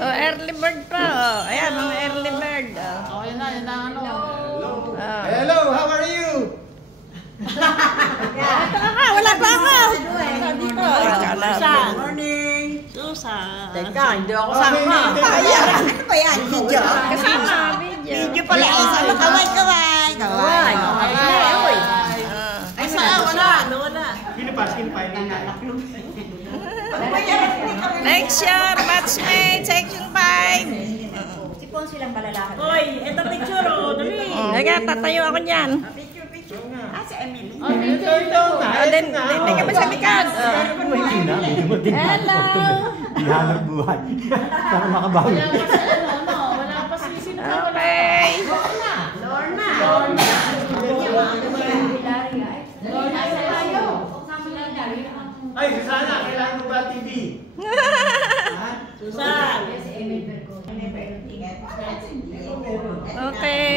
Oh, early bird pa. Oh. Ayan, mga early bird. Oh, yan na ano. Hello, how are you? Wala pa ako. Susan. Morning. Susan. Teka, hindi ako sama. Ayan. Ano ba yan? Video? Kasama, video. Video pala. Ano? Kaway. Ay, saan? Wala. Sino pa? Next year, batchmate, section 5. Sipon silang balalaki. Hoy, ito picture oh, dali. Teka, tatayo ako dyan. Picture. Ah, si Emily. Hindi ka ba sa likod? Hello. Ihanap buhay. Para makabawi. Wala pa sino. Okay. Lorna. Ay, Susana, kailangan mo ba TV? Susan. Okay.